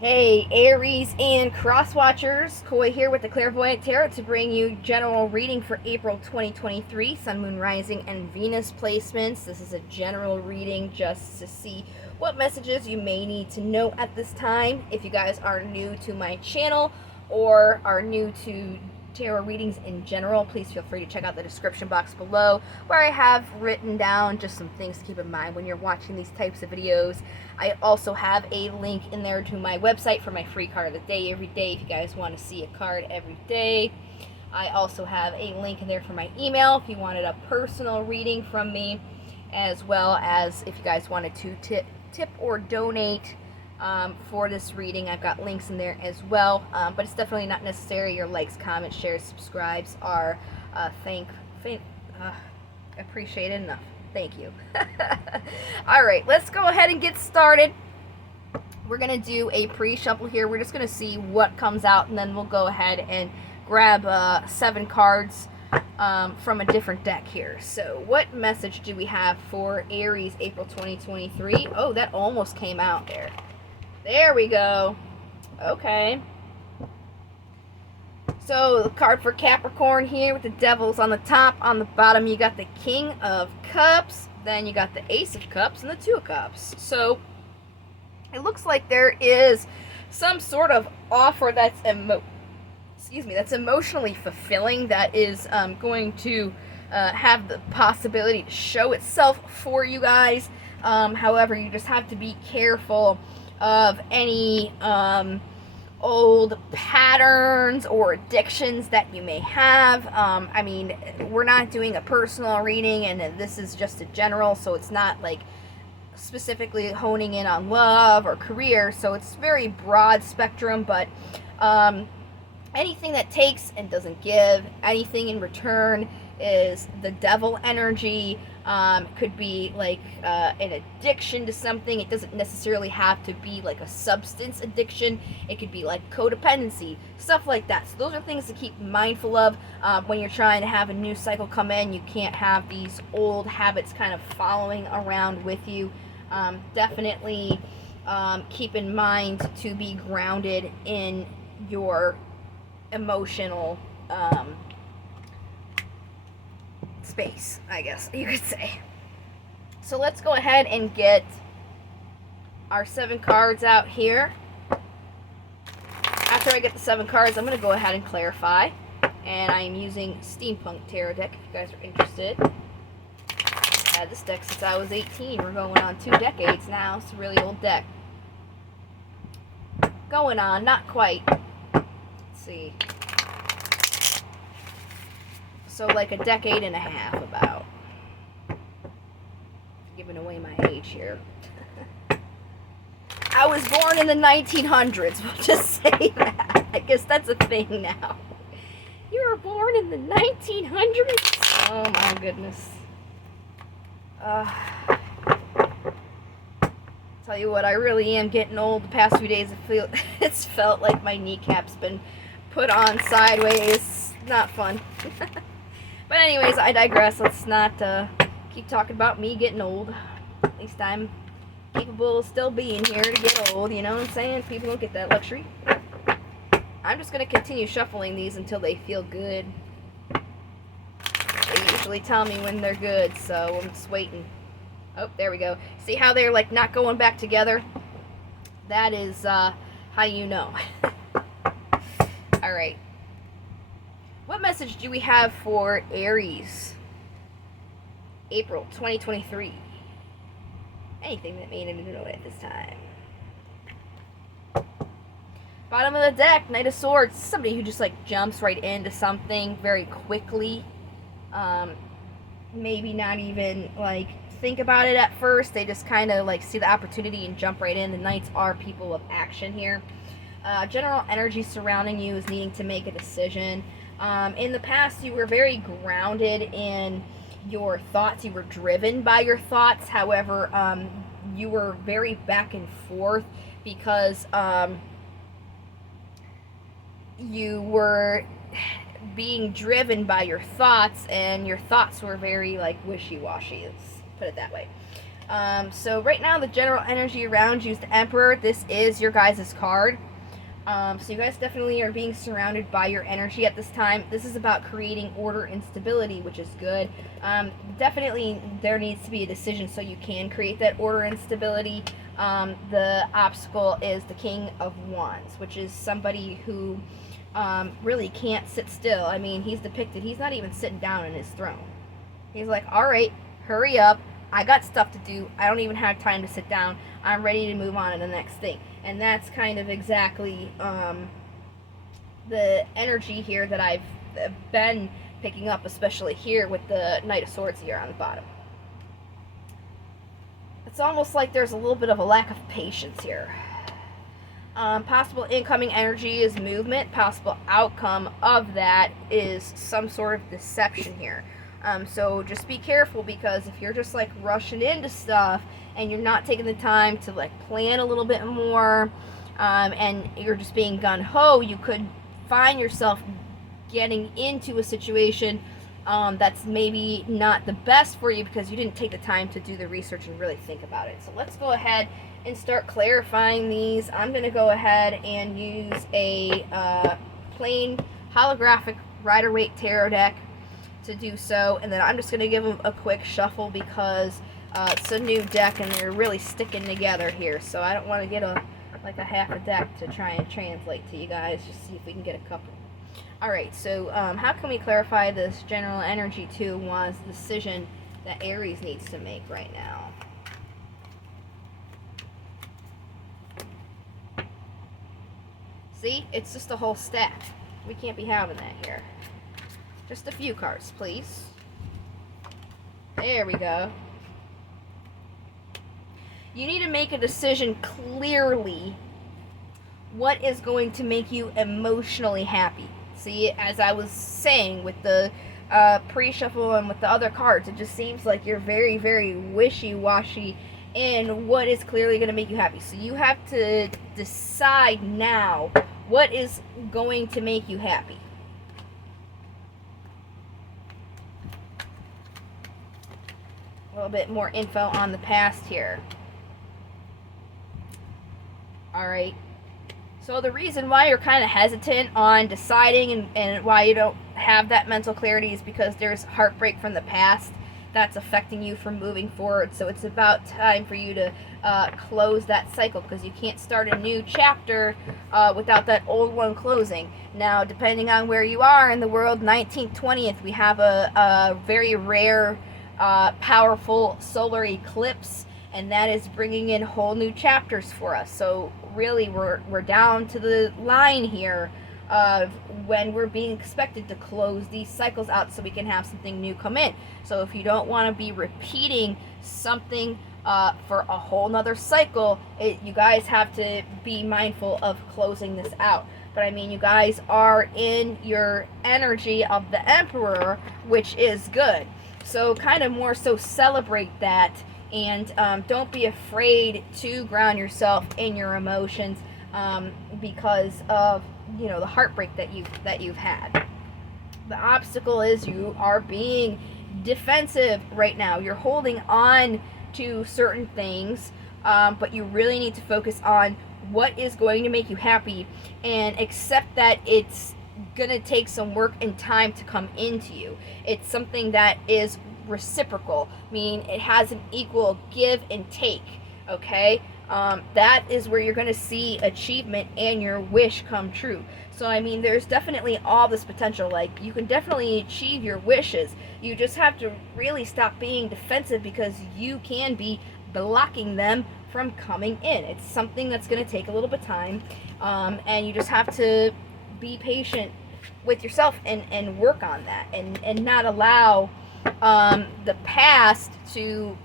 Hey, Aries and cross watchers, Koi here with the Clairvoyant Tarot to bring you general reading for April 2023, Sun, Moon, Rising, and Venus placements. This is a general reading just to see what messages you may need to know at this time. If you guys are new to my channel or are new to tarot readings in general, please feel free to check out the description box below where I have written down just some things to keep in mind when you're watching these types of videos. I also have a link in there to my website for my free card of the day every day if you guys want to see a card every day. I also have a link in there for my email if you wanted a personal reading from me, as well as if you guys wanted to tip or donate for this reading. I've got links in there as well, but it's definitely not necessary. Your likes, comments, shares, subscribes are appreciated enough. Thank you. Alright, let's go ahead and get started. We're going to do a pre-shuffle here. We're just going to see what comes out, and then we'll go ahead and grab 7 cards from a different deck here. So, what message do we have for Aries, April 2023? Oh, that almost came out there. There we go. Okay. So, the card for Capricorn here with the Devils on the top. On the bottom, you got the King of Cups. Then you got the Ace of Cups and the Two of Cups. So, it looks like there is some sort of offer that's emotionally fulfilling, that is going to have the possibility to show itself for you guys. However, you just have to be careful of any old patterns or addictions that you may have. I mean, we're not doing a personal reading, and this is just a general, so it's not like specifically honing in on love or career, so it's very broad spectrum. But anything that takes and doesn't give, anything in return is the devil energy. Could be like an addiction to something. It doesn't necessarily have to be like a substance addiction. It could be like codependency, stuff like that. So those are things to keep mindful of when you're trying to have a new cycle come in. You can't have these old habits kind of following around with you. Definitely keep in mind to be grounded in your emotional space, I guess you could say. So let's go ahead and get our 7 cards out here. After I get the 7 cards, I'm going to go ahead and clarify. And I'm using Steampunk Tarot deck if you guys are interested. I've had this deck since I was 18. We're going on 2 decades now. It's a really old deck. Going on, not quite. Let's see. So like a decade and a half about. Giving away my age here. I was born in the 1900s. We'll just say that. I guess that's a thing now. You were born in the 1900s? Oh my goodness. Tell you what, I really am getting old. The past few days, it's felt like my kneecap's been put on sideways. Not fun. But anyways, I digress. Let's not keep talking about me getting old. At least I'm capable of still being here to get old, you know what I'm saying? People don't get that luxury. I'm just going to continue shuffling these until they feel good. They usually tell me when they're good, so I'm just waiting. Oh, there we go. See how they're like not going back together? That is how you know. Alright. What message do we have for Aries? April 2023. Anything that may need to know at this time. Bottom of the deck, Knight of Swords. Somebody who just like jumps right into something very quickly. Maybe not even like think about it at first. They just kind of like see the opportunity and jump right in. The Knights are people of action here. General energy surrounding you is needing to make a decision. In the past, you were very grounded in your thoughts. You were driven by your thoughts. However, you were very back and forth because you were being driven by your thoughts, and your thoughts were very like wishy-washy. Let's put it that way. So right now the general energy around you is the Emperor. This is your guys' card. So you guys definitely are being surrounded by your energy at this time. This is about creating order and stability, which is good. Definitely there needs to be a decision so you can create that order and stability. The obstacle is the King of Wands, which is somebody who really can't sit still. I mean, he's depicted, he's not even sitting down in his throne. He's like, all right, hurry up. I got stuff to do. I don't even have time to sit down. I'm ready to move on to the next thing. And that's kind of exactly the energy here that I've been picking up, especially here with the Knight of Swords here on the bottom. It's almost like there's a little bit of a lack of patience here. Possible incoming energy is movement. Possible outcome of that is some sort of deception here. So just be careful, because if you're just like rushing into stuff and you're not taking the time to like plan a little bit more, and you're just being gung-ho, you could find yourself getting into a situation that's maybe not the best for you because you didn't take the time to do the research and really think about it. So let's go ahead and start clarifying these. I'm going to go ahead and use a plain holographic Rider-Waite tarot deck to do so, and then I'm just going to give them a quick shuffle because it's a new deck and they're really sticking together here, so I don't want to get a half a deck to try and translate to you guys. Just see if we can get a couple. Alright, so how can we clarify this general energy to Wands decision that Aries needs to make right now? See, it's just a whole stack. We can't be having that here. Just a few cards, please. There we go. You need to make a decision clearly what is going to make you emotionally happy. See, as I was saying with the pre-shuffle and with the other cards, it just seems like you're very, very wishy-washy in what is clearly going to make you happy. So you have to decide now what is going to make you happy. A little bit more info on the past here. Alright. So the reason why you're kind of hesitant on deciding and why you don't have that mental clarity is because there's heartbreak from the past that's affecting you from moving forward. So it's about time for you to close that cycle, because you can't start a new chapter without that old one closing. Now, depending on where you are in the world, 19th, 20th, we have a very rare powerful solar eclipse, and that is bringing in whole new chapters for us. So really we're down to the line here of when we're being expected to close these cycles out so we can have something new come in. So if you don't want to be repeating something for a whole nother cycle, you guys have to be mindful of closing this out. But I mean, you guys are in your energy of the Emperor, which is good. So kind of more so celebrate that, and don't be afraid to ground yourself in your emotions because of, you know, the heartbreak that you've had. The obstacle is you are being defensive right now. You're holding on to certain things, but you really need to focus on what is going to make you happy and accept that it's gonna take some work and time to come into you. It's something that is reciprocal, meaning it has an equal give and take. Okay, that is where you're going to see achievement and your wish come true. So I mean, there's definitely all this potential. Like, you can definitely achieve your wishes. You just have to really stop being defensive, because you can be blocking them from coming in. It's something that's going to take a little bit of time, and you just have to be patient with yourself and work on that, and not allow the past to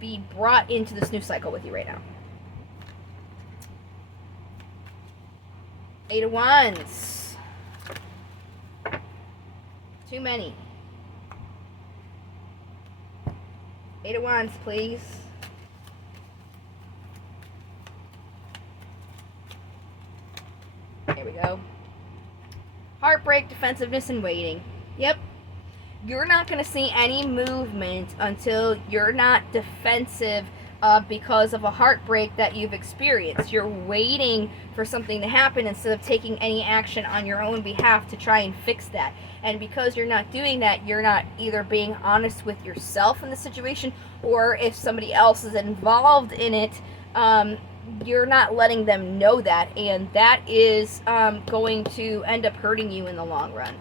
be brought into this new cycle with you right now. 8 of Wands. Too many. 8 of Wands, please. There we go. Heartbreak, defensiveness, and waiting. Yep. You're not going to see any movement until you're not defensive because of a heartbreak that you've experienced. You're waiting for something to happen instead of taking any action on your own behalf to try and fix that. And because you're not doing that, you're not either being honest with yourself in the situation, or if somebody else is involved in it, you're not letting them know that, and that is going to end up hurting you in the long run.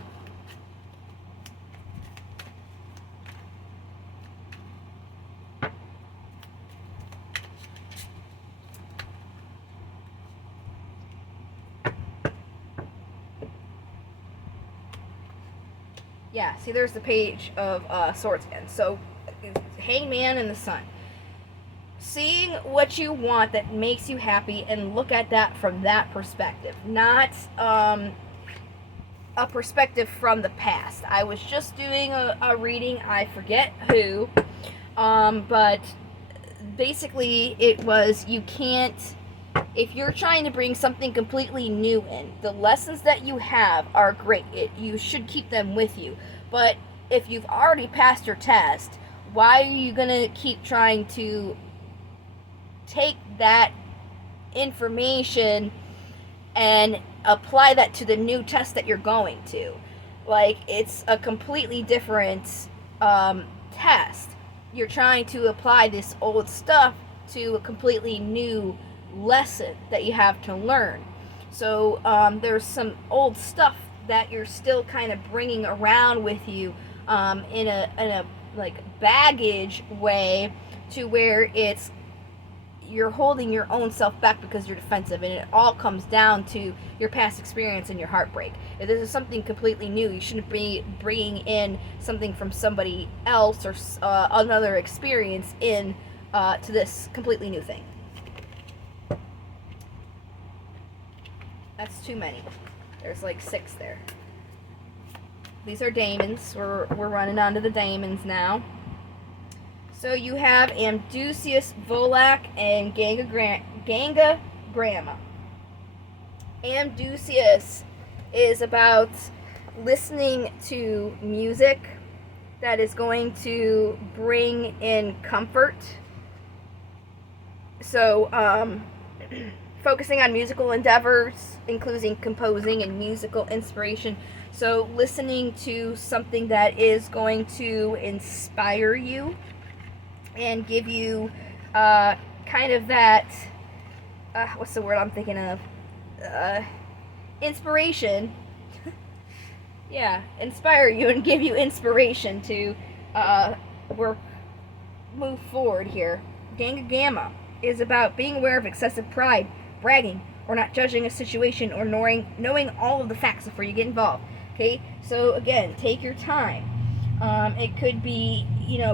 Yeah, see, there's the Page of Swords again. So, Hangman and the Sun. Seeing what you want that makes you happy and look at that from that perspective. Not a perspective from the past. I was just doing a reading, I forget who, but basically it was, you can't, if you're trying to bring something completely new in, the lessons that you have are great. You should keep them with you. But if you've already passed your test, why are you going to keep trying to take that information and apply that to the new test that you're going to? Like, it's a completely different test. You're trying to apply this old stuff to a completely new lesson that you have to learn. So there's some old stuff that you're still kind of bringing around with you in a like baggage way, to where you're holding your own self back because you're defensive, and it all comes down to your past experience and your heartbreak. If this is something completely new, you shouldn't be bringing in something from somebody else or another experience in to this completely new thing. That's too many. There's like 6 there. These are daemons. We're running on to the daemons now. So you have Amdusius, Volak, and Ganga Grama. Amdusius is about listening to music that is going to bring in comfort. So, focusing on musical endeavors, including composing and musical inspiration. So listening to something that is going to inspire you and give you kind of that, what's the word I'm thinking of? Inspiration. Yeah, inspire you and give you inspiration to move forward here. Ganga Gamma is about being aware of excessive pride, bragging, or not judging a situation, or knowing all of the facts before you get involved. Okay, so again, take your time. It could be,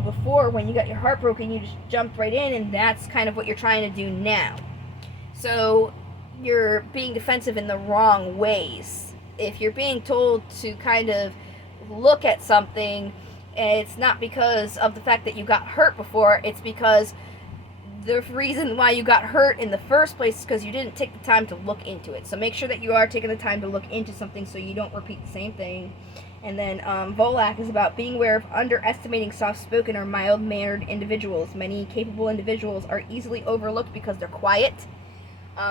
before, when you got your heart broken, you just jumped right in, and that's kind of what you're trying to do now. So you're being defensive in the wrong ways. If you're being told to kind of look at something, it's not because of the fact that you got hurt before, it's because the reason why you got hurt in the first place is because you didn't take the time to look into it. So make sure that you are taking the time to look into something so you don't repeat the same thing. And then Volak is about being aware of underestimating soft-spoken or mild-mannered individuals. Many capable individuals are easily overlooked because they're quiet.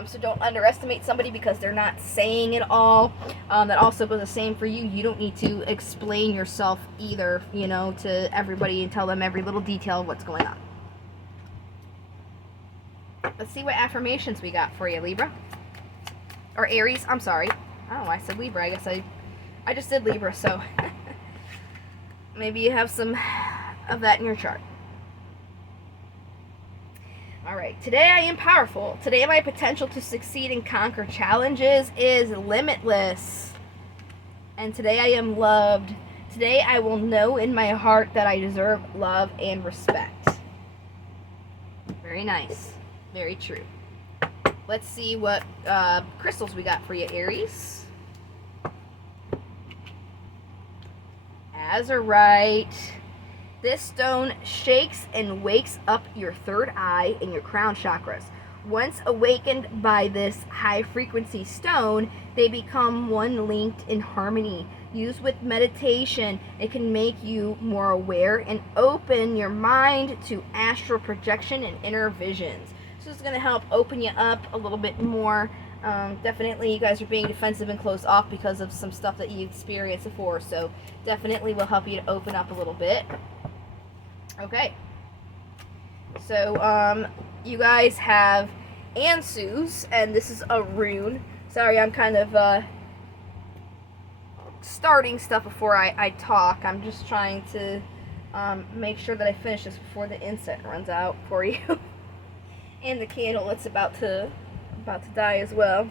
So don't underestimate somebody because they're not saying it all. That also goes the same for you. You don't need to explain yourself either, to everybody and tell them every little detail of what's going on. Let's see what affirmations we got for you, Libra. Or Aries, I'm sorry. Oh, I said Libra. I guess I just did Libra, so maybe you have some of that in your chart. Alright, today I am powerful. Today my potential to succeed and conquer challenges is limitless. And today I am loved. Today I will know in my heart that I deserve love and respect. Very nice. Very true. Let's see what crystals we got for you, Aries. Azurite. This stone shakes and wakes up your third eye and your crown chakras. Once awakened by this high frequency stone, they become one linked in harmony. Used with meditation, it can make you more aware and open your mind to astral projection and inner visions. So it's going to help open you up a little bit more. Definitely you guys are being defensive and closed off because of some stuff that you experienced before, so definitely will help you to open up a little bit. Okay, so you guys have Ansus, and this is a rune. Sorry, I'm kind of starting stuff before I talk. I'm just trying to make sure that I finish this before the incense runs out for you. And the candle, it's about to die as well.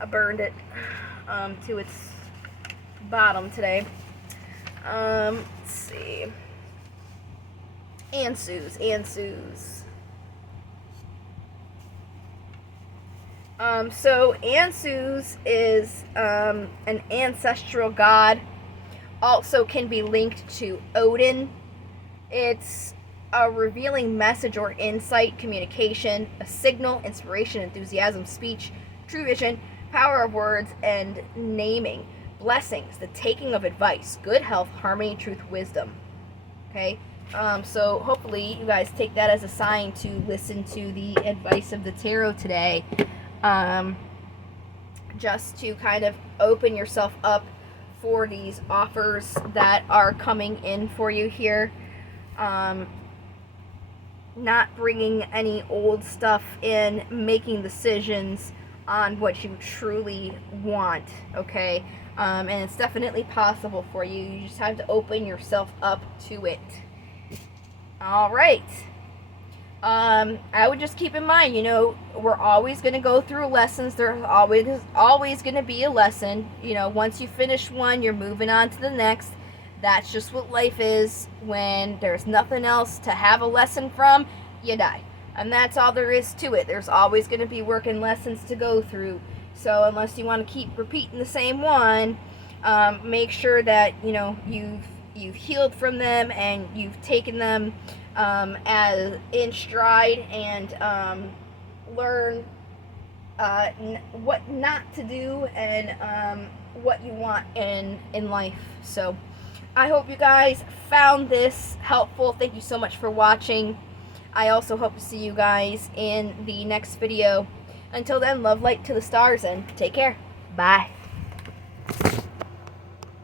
I burned it to its bottom today. Let's see. Ansus. So Ansus is an ancestral god. Also can be linked to Odin. It's a revealing message or insight, communication, a signal, inspiration, enthusiasm, speech, true vision, power of words, and naming. Blessings, the taking of advice, good health, harmony, truth, wisdom. Okay, so hopefully you guys take that as a sign to listen to the advice of the tarot today. Just to kind of open yourself up for these offers that are coming in for you here. Not bringing any old stuff in, making decisions on what you truly want, okay? And it's definitely possible for you. You just have to open yourself up to it. All right. I would just keep in mind, you know, we're always going to go through lessons. There's always going to be a lesson. You know, once you finish one, you're moving on to the next. That's just what life is. When there's nothing else to have a lesson from, you die. And that's all there is to it. There's always going to be work and lessons to go through. So unless you want to keep repeating the same one, make sure that, you know, you've healed from them and you've taken them as in stride, and learn what not to do and what you want in life. So I hope you guys found this helpful. Thank you so much for watching. I also hope to see you guys in the next video. Until then, love, light to the stars, and take care. Bye.